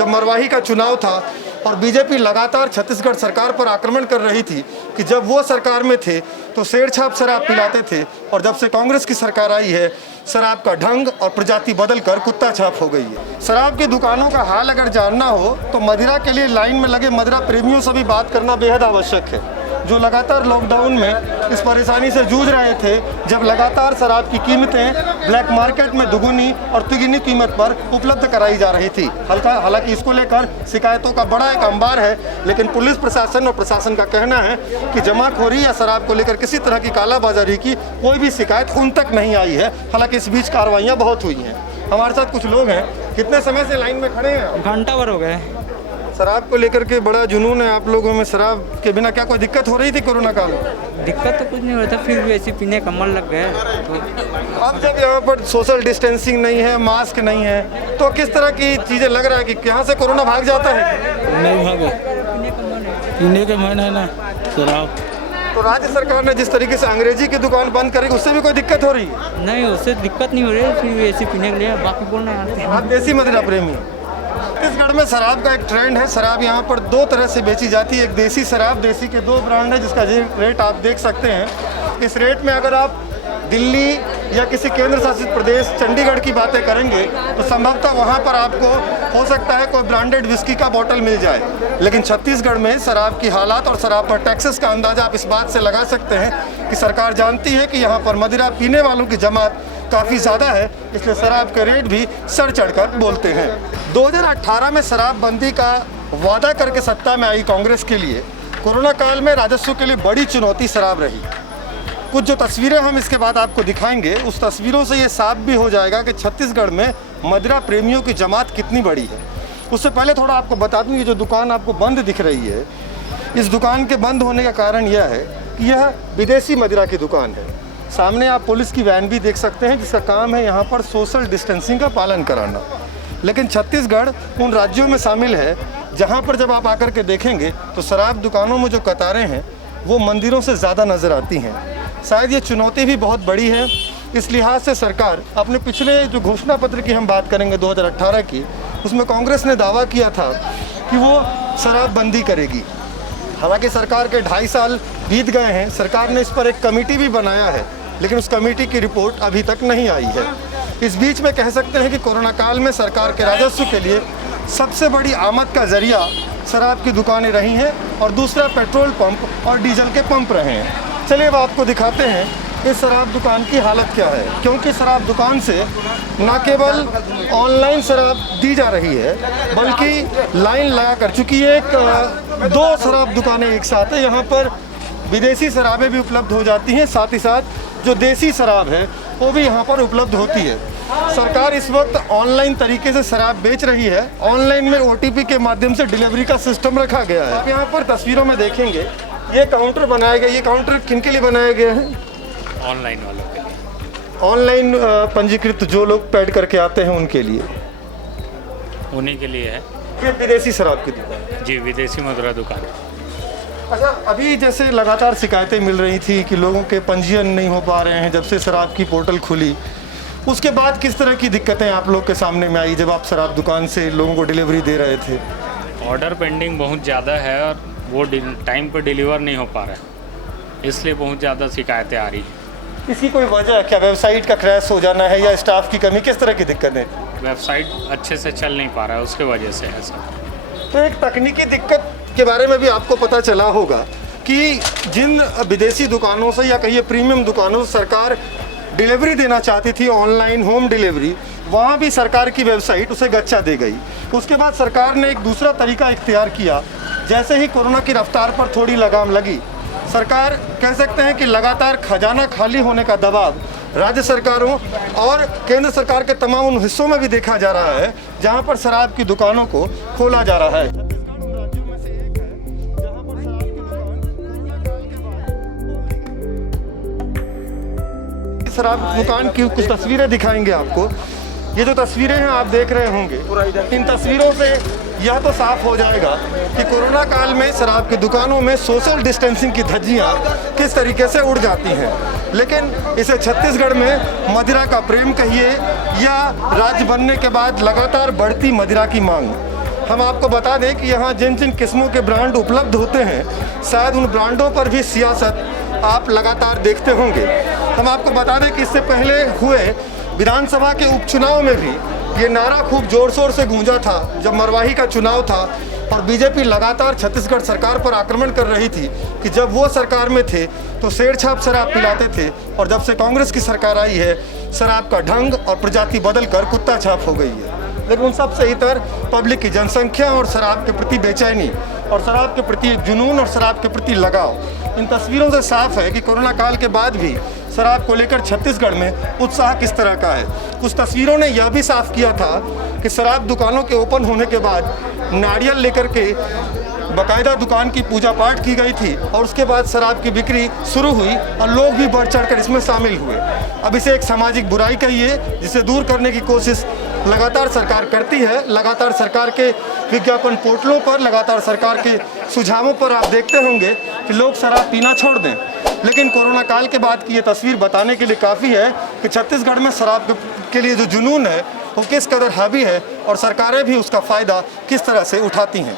जब मरवाही का चुनाव था और बीजेपी लगातार छत्तीसगढ़ सरकार पर आक्रमण कर रही थी कि जब वो सरकार में थे तो शेरछाप शराब पिलाते थे और जब से कांग्रेस की सरकार आई है शराब का ढंग और प्रजाति बदलकर कुत्ता छाप हो गई है। शराब की दुकानों का हाल अगर जानना हो तो मदिरा के लिए लाइन में लगे मदिरा प्रेमियों से भी बात करना बेहद आवश्यक है, जो लगातार लॉकडाउन में इस परेशानी से जूझ रहे थे जब लगातार शराब की कीमतें ब्लैक मार्केट में दुगुनी और तिगुनी कीमत पर उपलब्ध कराई जा रही थी। हालांकि इसको लेकर शिकायतों का बड़ा एक अंबार है, लेकिन पुलिस प्रशासन और प्रशासन का कहना है कि जमाखोरी या शराब को लेकर किसी तरह की कालाबाजारी की कोई भी शिकायत उन तक नहीं आई है। हालांकि इस बीच कार्रवाइयाँ बहुत हुई हैं। हमारे साथ कुछ लोग हैं। कितने समय से लाइन में खड़े हैं? घंटा भर हो गए। शराब को लेकर के बड़ा जुनून है आप लोगों में। शराब के बिना क्या कोई दिक्कत हो रही थी कोरोना काल में? दिक्कत तो कुछ नहीं हो रहा था, फिर भी ऐसे पीने का मन लग गया। अब जब यहाँ पर सोशल डिस्टेंसिंग नहीं है, मास्क नहीं है, तो किस तरह की चीज़ें लग रहा है कि यहाँ से कोरोना भाग जाता है? नहीं भागे, पीने का मन है ना शराब। तो राज्य सरकार ने जिस तरीके से अंग्रेजी की दुकान बंद करी, उससे भी कोई दिक्कत हो रही है? नहीं, उससे दिक्कत नहीं हो रही है, फिर भी ऐसे पीने के लिए बाकी बोलना है। आप देसी मदिरा प्रेमी। छत्तीसगढ़ में शराब का एक ट्रेंड है। शराब यहाँ पर दो तरह से बेची जाती है। एक देसी शराब, देसी के दो ब्रांड है जिसका रेट आप देख सकते हैं। इस रेट में अगर आप दिल्ली या किसी केंद्र शासित प्रदेश चंडीगढ़ की बातें करेंगे तो संभवतः वहाँ पर आपको हो सकता है कोई ब्रांडेड विस्की का बोतल मिल जाए, लेकिन छत्तीसगढ़ में शराब की हालात और शराब पर टैक्सेस का अंदाज़ा आप इस बात से लगा सकते हैं कि सरकार जानती है कि यहाँ पर मदिरा पीने वालों की जमात काफ़ी ज़्यादा है, इसलिए शराब के रेट भी सर चढ़कर बोलते हैं। 2018 में शराबबंदी का वादा करके सत्ता में आई कांग्रेस के लिए कोरोना काल में राजस्व के लिए बड़ी चुनौती शराब रही। कुछ जो तस्वीरें हम इसके बाद आपको दिखाएंगे, उस तस्वीरों से ये साफ भी हो जाएगा कि छत्तीसगढ़ में मदिरा प्रेमियों की जमात कितनी बड़ी है। उससे पहले थोड़ा आपको बता दूं, ये जो दुकान आपको बंद दिख रही है, इस दुकान के बंद होने का कारण यह है कि यह विदेशी मदिरा की दुकान है। सामने आप पुलिस की वैन भी देख सकते हैं जिसका काम है यहाँ पर सोशल डिस्टेंसिंग का पालन कराना। लेकिन छत्तीसगढ़ उन राज्यों में शामिल है जहाँ पर जब आप आकर के देखेंगे तो शराब दुकानों में जो कतारें हैं वो मंदिरों से ज़्यादा नज़र आती हैं। शायद ये चुनौती भी बहुत बड़ी है। इस लिहाज से सरकार अपने पिछले जो घोषणा पत्र की हम बात करेंगे 2018 की, उसमें कांग्रेस ने दावा किया था कि वो शराबबंदी करेगी। हालांकि सरकार के 2.5 साल बीत गए हैं, सरकार ने इस पर एक कमेटी भी बनाया है, लेकिन उस कमेटी की रिपोर्ट अभी तक नहीं आई है। इस बीच में कह सकते हैं कि कोरोना काल में सरकार के राजस्व के लिए सबसे बड़ी आमद का जरिया शराब की दुकानें रही हैं और दूसरा पेट्रोल पंप और डीजल के पंप रहे हैं। चलिए अब आपको दिखाते हैं इस शराब दुकान की हालत क्या है, क्योंकि शराब दुकान से न केवल ऑनलाइन शराब दी जा रही है बल्कि लाइन लगा कर चुकी है। 2 शराब दुकानें एक साथ है। यहाँ पर विदेशी शराबें भी उपलब्ध हो जाती हैं, साथ ही साथ जो देसी शराब है वो भी यहाँ पर उपलब्ध होती है। सरकार इस वक्त ऑनलाइन तरीके से शराब बेच रही है। ऑनलाइन में OTP के माध्यम से डिलीवरी का सिस्टम रखा गया है। आप यहाँ पर तस्वीरों में देखेंगे ये काउंटर बनाया गया। ये काउंटर किन के लिए बनाया गया है? ऑनलाइन वालों के लिए। ऑनलाइन पंजीकृत जो लोग पैड करके आते हैं उनके लिए, उन्हीं के लिए है। ये विदेशी शराब की दुकान जी, विदेशी मदिरा दुकान। अच्छा, अभी जैसे लगातार शिकायतें मिल रही थी कि लोगों के पंजीयन नहीं हो पा रहे हैं जब से शराब की पोर्टल खुली, उसके बाद किस तरह की दिक्कतें आप लोग के सामने में आई जब आप शराब दुकान से लोगों को डिलीवरी दे रहे थे? ऑर्डर पेंडिंग बहुत ज़्यादा है और वो टाइम पर डिलीवर नहीं हो पा रहा है, इसलिए बहुत ज़्यादा शिकायतें आ रही हैं। इसकी कोई वजह क्या? वेबसाइट का क्रैश हो जाना है या स्टाफ की कमी, किस तरह की दिक्कतें? वेबसाइट अच्छे से चल नहीं पा रहा है, उसके वजह से ऐसा। तो एक तकनीकी दिक्कत के बारे में भी आपको पता चला होगा कि जिन विदेशी दुकानों से या कहिए प्रीमियम दुकानों से सरकार डिलीवरी देना चाहती थी, ऑनलाइन होम डिलीवरी, वहाँ भी सरकार की वेबसाइट उसे गच्चा दे गई। उसके बाद सरकार ने एक दूसरा तरीका इख्तियार किया। जैसे ही कोरोना की रफ्तार पर थोड़ी लगाम लगी, सरकार कह सकते हैं कि लगातार खजाना खाली होने का दबाव राज्य सरकारों और केंद्र सरकार के तमाम उन हिस्सों में भी देखा जा रहा है जहां पर शराब की दुकानों को खोला जा रहा है। शराब दुकान की कुछ तस्वीरें दिखाएंगे आपको। ये जो तस्वीरें हैं आप देख रहे होंगे, इन तस्वीरों से यह तो साफ हो जाएगा कि कोरोना काल में शराब की दुकानों में सोशल डिस्टेंसिंग की धज्जियां किस तरीके से उड़ जाती हैं। लेकिन इसे छत्तीसगढ़ में मदिरा का प्रेम कहिए या राज्य बनने के बाद लगातार बढ़ती मदिरा की मांग, हम आपको बता दें कि यहाँ जिन जिन किस्मों के ब्रांड उपलब्ध होते हैं, शायद उन ब्रांडों पर भी सियासत आप लगातार देखते होंगे। हम आपको बता दें कि इससे पहले हुए विधानसभा के उपचुनाव में भी ये नारा खूब जोर शोर से गूंजा था जब मरवाही का चुनाव था और बीजेपी लगातार छत्तीसगढ़ सरकार पर आक्रमण कर रही थी कि जब वो सरकार में थे तो शेरछाप शराब पिलाते थे और जब से कांग्रेस की सरकार आई है शराब का ढंग और प्रजाति बदल कर कुत्ता छाप हो गई है। लेकिन उन सब से इतर पब्लिक की जनसंख्या और शराब के प्रति बेचैनी और शराब के प्रति एक जुनून और शराब के प्रति लगाव, इन तस्वीरों से साफ है कि कोरोना काल के बाद भी शराब को लेकर छत्तीसगढ़ में उत्साह किस तरह का है। कुछ तस्वीरों ने यह भी साफ किया था कि शराब दुकानों के ओपन होने के बाद नारियल लेकर के बाकायदा दुकान की पूजा पाठ की गई थी और उसके बाद शराब की बिक्री शुरू हुई और लोग भी बढ़ चढ़कर इसमें शामिल हुए। अब इसे एक सामाजिक बुराई कहिए जिसे दूर करने की कोशिश लगातार सरकार करती है। लगातार सरकार के विज्ञापन पोर्टलों पर, लगातार सरकार के सुझावों पर आप देखते होंगे कि लोग शराब पीना छोड़ दें। लेकिन कोरोना काल के बाद की ये तस्वीर बताने के लिए काफ़ी है कि छत्तीसगढ़ में शराब के लिए जो जुनून है वो किस कदर हावी है और सरकारें भी उसका फ़ायदा किस तरह से उठाती हैं।